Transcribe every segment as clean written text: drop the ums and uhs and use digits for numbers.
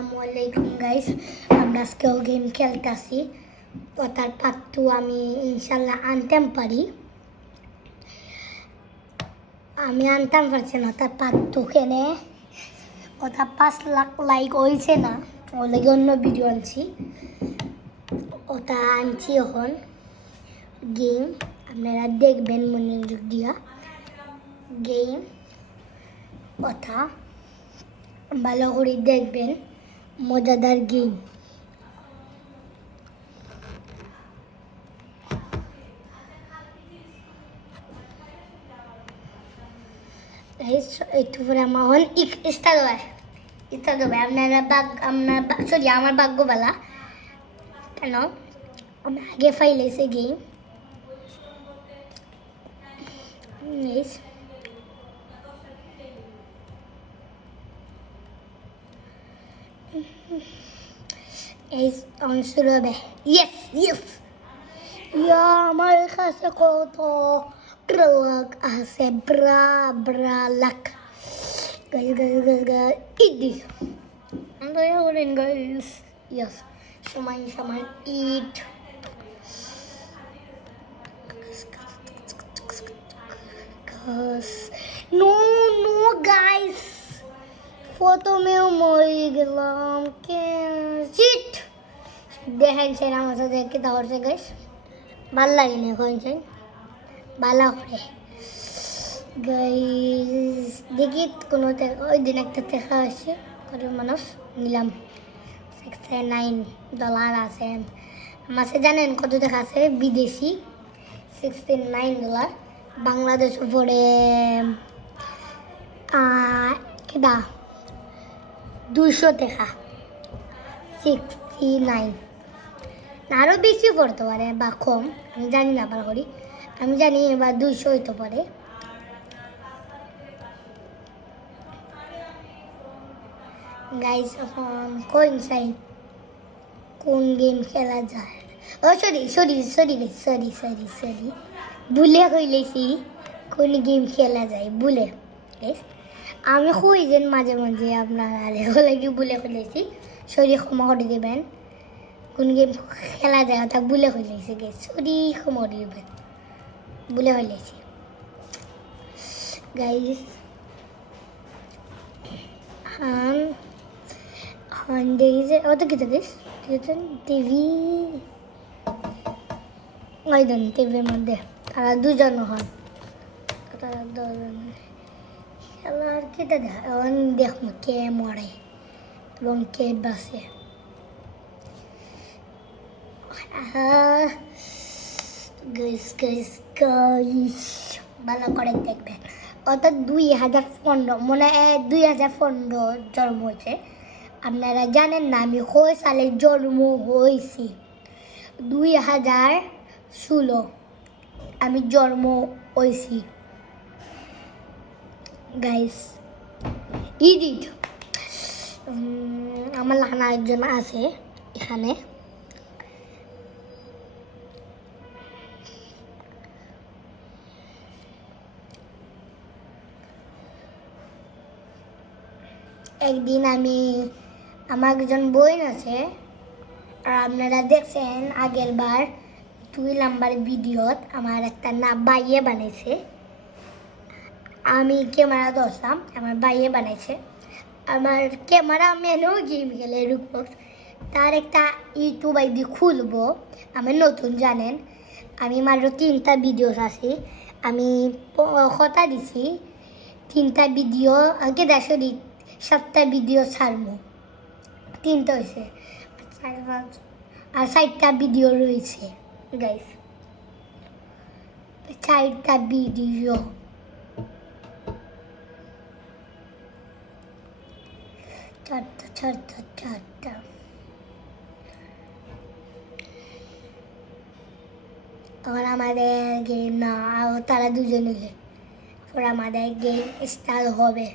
আসসালামু আলাইকুম গাইস, আমরা আজকেও গেম খেলতেছি। তো তার পাত্তু আমি ইনশাল্লাহ আনতাম পারি, আমি আনতাম পারছি না তার পাত্তু কেনে। ওটা 5 লাখ লাইক হয়েছে না, ওর লাগে অন্য ভিডিও আনছি। ওটা আনছি এখন গেম, আপনারা দেখবেন মনোযোগ দিয়া। গেম ওটা ভালো করে দেখবেন, মজাদার গেম। একটু পরে আমার হন স্টার্ট হয়, আপনারা আমার ভাগ্যবালা কেন আমি আগে ফাইলেছে গেম। এই শুরু হবে। ইয়েস ইয়েস, ইয়া আমার কাছে কত লাখ আছে, ব্রা লাখ। ইদি দয়া করেন গাইস। ইয়েস, সময় ইট। নো নো গাইস, প্রথমেও মরে গেলাম কে চিট। দেখেন সেন আমার সাথে কি করছে গাইস, ভাল লাগেনি এখন সেন ভালো করে গাইস। দেখি কোনো ওই দিন একটা দেখা আছে কত মানুষ নিলাম, $69 আছে। মাসে জানেন কত টাকা আছে বিদেশি? $69। বাংলাদেশ উপরে কিনা 200 টাকা, 69। আরও বেশি পড়তে পারে বা কম, আমি জানি না ভালো করি। আমি জানি এবার 200 হইতে পারে। গাইস এখন কোন সাইড, কোন গেম খেলা যায়? ও সরি ভুলে কইলেছি কোন গেম খেলা যায় ভুলে। আমি কই যেন মাঝে মাঝে আপনার আরে হলে কি ভুলে কইলেছি, সরি ক্ষমা করে দেবেন। কোন গেম খেলা যায় তা ভুলে কইলেছি গে, সরি ক্ষমা করে দেবেন, ভুলে কইলেছি গাইস। দেখি অত কি দেখিস টিভি, ওই দেন টিভির মধ্যে তারা দুজন হন, তারা দুজন খেলার কেটে দেখুন কে মরে এবং কে বাসে। ভালো করে দেখবেন। অর্থাৎ 2015 মনে হয় 2015 জন্ম হয়েছে। আপনারা জানেন না আমি কয় সালে জন্ম হয়েছি? 2016 আমি জন্ম হয়েছি গাইস। ইডিট আমার লানা একজন আছে এখানে। একদিন আমার একজন বোন আছে, আর আপনারা দেখছেন আগের বার 2 নাম্বার ভিডিওত আমার একটা না বাইয়ে বানাইছে। আমি ক্যামেরা ধরলাম, আমার বাইয়ে বানাইছে। আমার ক্যামেরা ম্যানও গেম খেলে রুকবক্স, তার একটা ইউটিউব আইডি খুলবো। আমি নতুন জানেন, আমি মাত্র 3টা ভিডিও আছে। আমি কথা দিছি 3টা ভিডিও আগে 7টা ভিডিও ছাড়বো, 3টা হয়েছে আর 4টা ভিডিও রয়েছে গাইস, 4টা ভিডিও। চারটা তখন আমাদের গেম না, তারা দুজন হইলে পরে আমাদের গেম স্টার্ট হবে।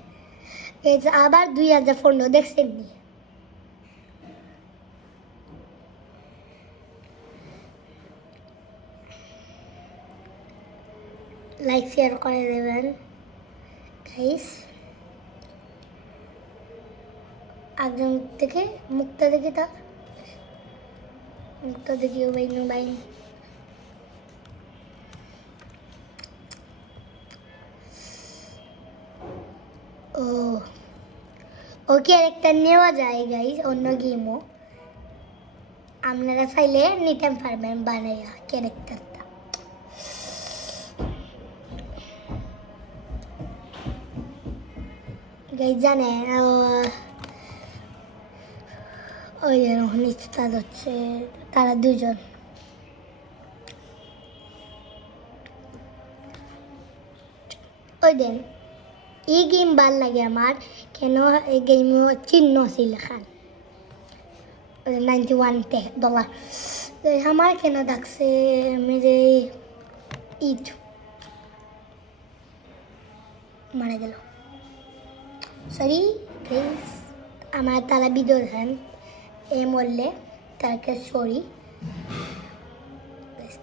আবার 2015 দেখছেন নি? লাইক শেয়ার করে দেবেন গাইস। একজন থেকে মুখটা দেখি, তার মুখটা দেখি। ও ভাই ভাই, ও ও ক্যারেক্টার নেওয়া যায় গাইস, অন্য গেমও আপনারা চাইলে নিতে পারবেন বানাইয়া ক্যারেক্টারটা। গাইস জানেন ওই নিশ্চিত হচ্ছে তারা দুজন। ওই দেন এই গেম ভাল লাগে আমার, কেন এই গেম চিহ্ন আছে লেখা $91 আমার কেন ডাকছে মেরে ঈদ মারা গেল, সরি গাইস, আমার তারা ভিডিও দেখেন এ মরলে তাকে সরি।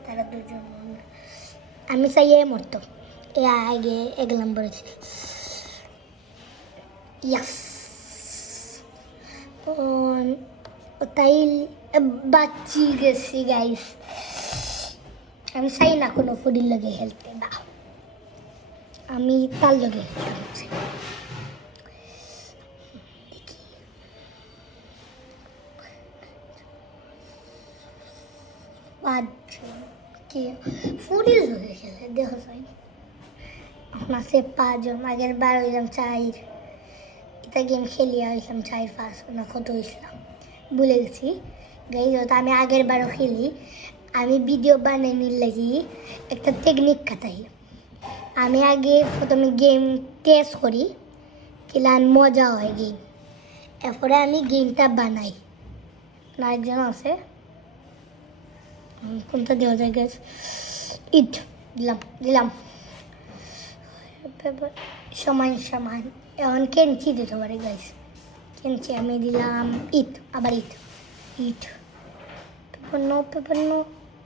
তারা দুজন, আমি চাই এ মরতো, এ আগে এক নম্বর ছিল। ইয়াস তাই বাচ্চি গেছি গাইস, আমি চাই না কোনো ফুডির লগে খেলতে, না আমি তার লগে খেলতে। কি ফুডির লগে খেলে দেখো চাই, এখন আছে 5 জন, আগের বার হইলাম 4, এটা গেম খেলিয়া হইলাম 4-5 না কত হয়েছিলাম ভুলে গেছি গাইস। যেহেতু আমি আগের বারও খেলি, আমি ভিডিও বানিয়ে নির লাগি একটা টেকনিক কাটাই। আমি আগে প্রথমে গেম টেস্ট করি, খেলার মজা হয় গেম, এরপরে আমি গেমটা বানাই। না একজন আছে কোনটা দেওয়া যায় গাইস, ইট দিলাম দিলাম সমান সমান, এখন কেঞ্চি দিতে পারে গাইস, কেঞ্চি আমি দিলাম ইট, আবার ইট ইট পেপার নো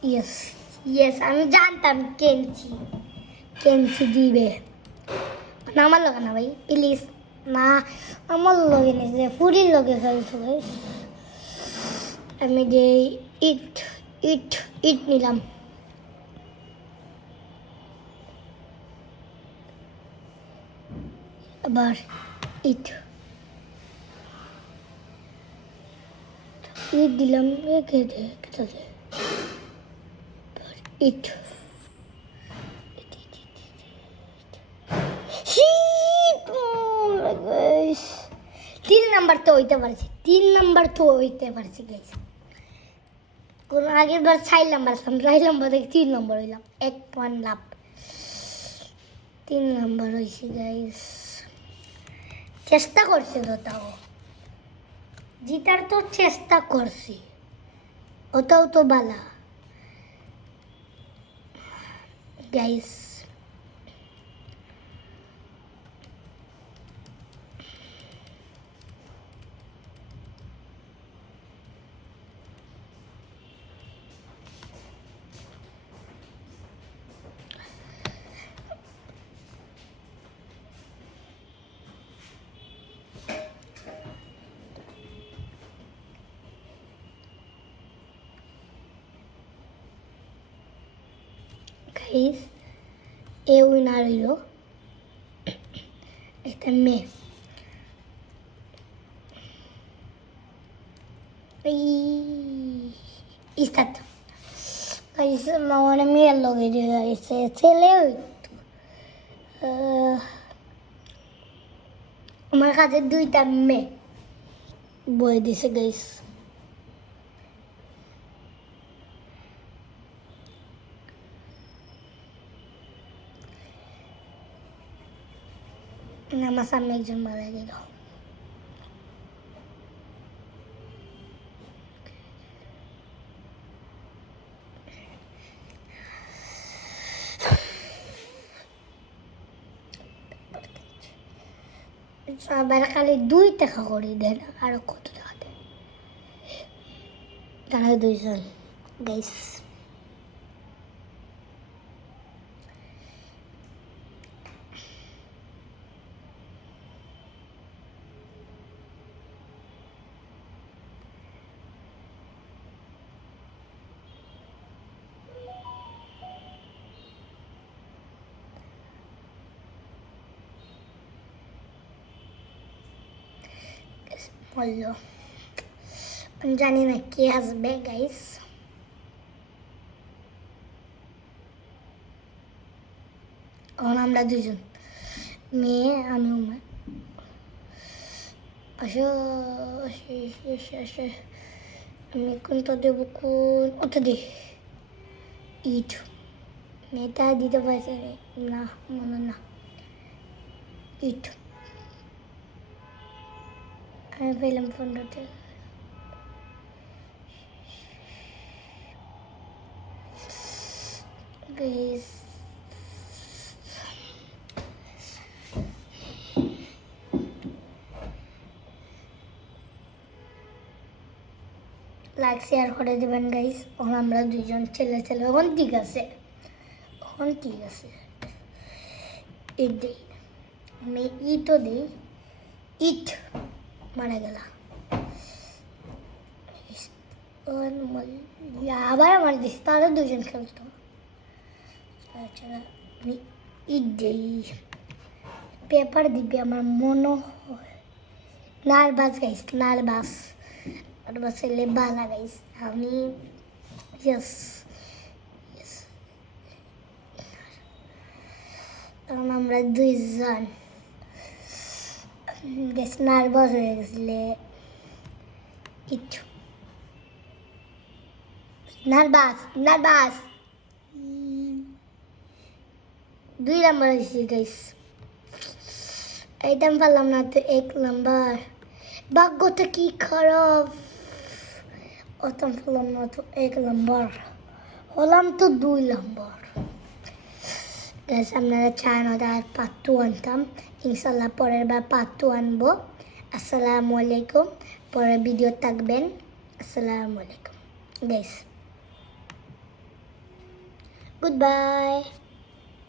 ইয়েস ইয়েস, আমি জানতাম কেঞ্চি কেঞ্চি দিবে না, আমার লগে না ভাই প্লিজ, না আমার লগে নিয়েছে ফুরির লগে খেলছো গাইস। আমি যে ইট ইট ইট নিলাম, আবার ইট ইট দিলাম, ইট তিন নাম্বার তো হইতে পারছি, 3 নাম্বার তো হইতে পারছি গাইস। কোন আগের বার 4 নাম্বার ছিলাম, 4 নাম্বার থেকে 3 নাম্বার হইলাম, 1 পয়েন্ট লাভ, 3 নাম্বার হয়েছি গাইস। চেষ্টা করছি তো, তাও জিতার তো চেষ্টা করছি, ওটাও তো বালা গাইস। গাইস এ উইনার হইল একটা মেয়ে, স্টার্ট গাইস। মানে মেয়ের লগে যে গাইছে ছেলে হইতো, আমার কাছে 2টা মেয়ে বই দিছে গাইস। আমার সামনে একজন মারা গেল, আবার খালি 2 টাকা করে দেন, আরো কত টাকা দেন, তারা 2 জন গাইস। বললো জানি না কে আসবে গাইস। এখন আমরা দুজন মেয়ে আমি উমা আসো আমি কোনটা দেবো কোন ওটা দে ইট মেয়েটা দিতে পারছে না মনে না ইট আমি পেলাম 15টা গাইস। লাইক শেয়ার করে দেবেন গাইস। এখন আমরা দুজন ছেলে এখন ঠিক আছে ইট দিই আমি ইটও দিই ইট মারা গেল আবার আমার দিস তারা দুজন খেলতো। আচ্ছা আমি ইট দিই পেপার দিবি আমার মনে হয় নার্ভাস গাইস নার্ভাস হলে বালা গাইস আমি ইয়েস তখন আমরা দুইজন বেশ নার্ভাস হয়ে গেছিলে একটু নার্ভাস 2 নাম্বার হয়েছে গাইস। এইটা আমি পারলাম না তো 1 নাম্বার ভাগ্যটা কি খারাপ ওটা পারলাম না তো 1 নাম্বার হলাম তো 2 নাম্বার গাইস। আপনারা চান ওদের পার্ট 2 আনতাম ইনশাল্লাহ পরের বার পার্ট 2 আনবো। আসসালামু আলাইকুম পরের ভিডিও থাকবেন। আসসালামু আলাইকুম গাইস গুড বাই।